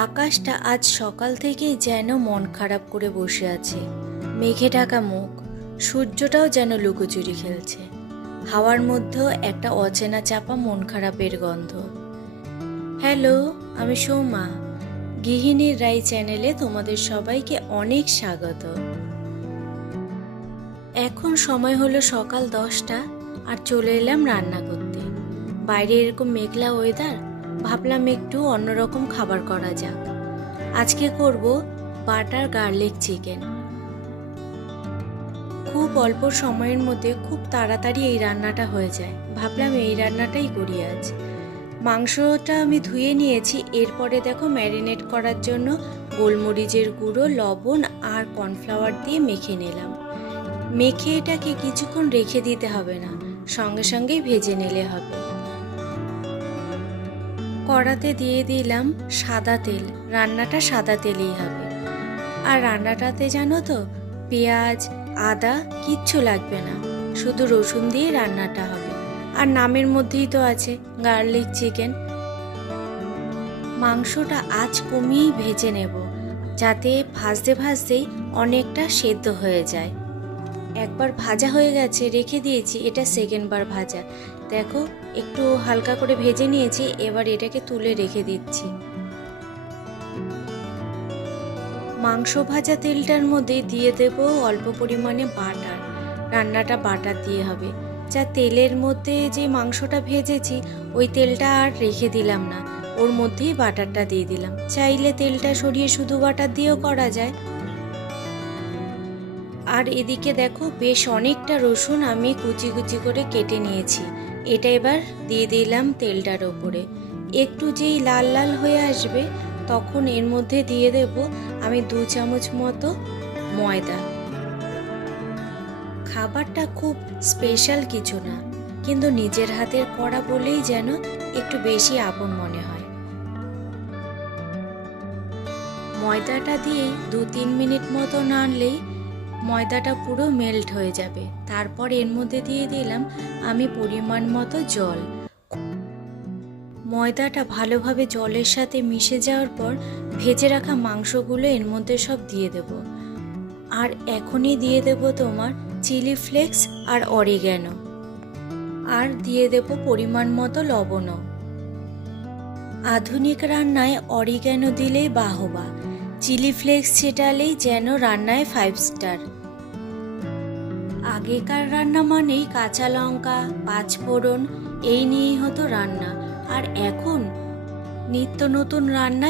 আকাশটা আজ সকাল থেকেই যেন মন খারাপ করে বসে আছে। মেঘে ঢাকা মুখ, সূর্যটাও যেন লুকোচুরি খেলছে। হাওয়ার মধ্যেও একটা অচেনা চাপা মন খারাপের গন্ধ। হ্যালো, আমি সৌমা। গৃহিণীর রাই চ্যানেলে তোমাদের সবাইকে অনেক স্বাগত। এখন সময় হলো সকাল 10টা, আর চলে এলাম রান্না করতে। বাইরে এরকম মেঘলা ওয়েদার, ভাবলাম একটু অন্যরকম খাবার করা যাক। আজকে করব বাটার গার্লিক চিকেন। খুব অল্প সময়ের মধ্যে খুব তাড়াতাড়ি এই রান্নাটা হয়ে যায়। ভাবলাম এই রান্নাটাই করি আজ। মাংসটা আমি ধুয়ে নিয়েছি। এরপরে দেখো ম্যারিনেট করার জন্য গোলমরিচের গুঁড়ো, লবণ আর কর্নফ্লাওয়ার দিয়ে মেখে নিলাম। মেখে এটাকে কিছুক্ষণ রেখে দিতে হবে না, সঙ্গে সঙ্গেই ভেজে নিলে হবে। কড়াতে দিয়ে দিলাম সাদা তেল। রান্নাটা সাদা তেলেই হবে। আর রান্নাটাতে জানো তো, পেঁয়াজ আদা কিচ্ছু লাগবে না, শুধু রসুন দিয়ে রান্নাটা হবে। আর নামের মধ্যেই তো আছে গার্লিক চিকেন। মাংসটা আজ কমিয়েই ভেজে নেব, যাতে ভাজতে ভাজতেই অনেকটা সেদ্ধ হয়ে যায়। একবার ভাজা হয়ে গেছে, রেখে দিয়েছি। এটা সেকেন্ড বার ভাজা। দেখো একটু হালকা করে ভেজে নিয়েছি। এবার এটাকে তুলে রেখে দিচ্ছি। মাংস ভাজা তেলটার মধ্যে দিয়ে দেব অল্প পরিমাণে বাটার। রান্নাটা বাটার দিয়ে হবে। যা তেলের মধ্যে যে মাংসটা ভেজেছি, ওই তেলটা আর রেখে দিলাম না, ওর মধ্যেই বাটারটা দিয়ে দিলাম। চাইলে তেলটা সরিয়ে শুধু বাটার দিয়েও করা যায়। আর এদিকে দেখো বেশ অনেকটা রসুন আমি কুচি কুচি করে কেটে নিয়েছি। এটা এবার দিয়ে দিলাম তেলটার ওপরে। একটু যেই লাল লাল হয়ে আসবে, তখন এর মধ্যে দিয়ে দেব আমি 2 চামচ মতো ময়দা। খাবারটা খুব স্পেশাল কিছু না, কিন্তু নিজের হাতের করা বলেই যেন একটু বেশি আপন মনে হয়। ময়দাটা দিয়ে 2-3 মিনিট মতো নাড়লেই ময়দাটা পুরো মেল্ট হয়ে যাবে। তারপর এর মধ্যে দিয়ে দিলাম আমি পরিমাণ মতো জল। ময়দাটা ভালোভাবে জলের সাথে মিশে যাওয়ার পর ভেজে রাখা মাংসগুলো এর মধ্যে সব দিয়ে দেব। আর এখনই দিয়ে দেব তোমার চিলি ফ্লেক্স আর অরিগ্যানো। আর দিয়ে দেব পরিমাণ মতো লবণও। আধুনিক রান্নায় অরিগ্যানো দিলেই বাহবা, চিলি ফ্লেক্স ছিটালেই যেন রান্নায় 5 স্টার। আগেকার রান্না মানেই কাঁচা লঙ্কা, 5 ফোড়ন, এই নিয়েই হতো রান্না। আর এখন নিত্য নতুন রান্না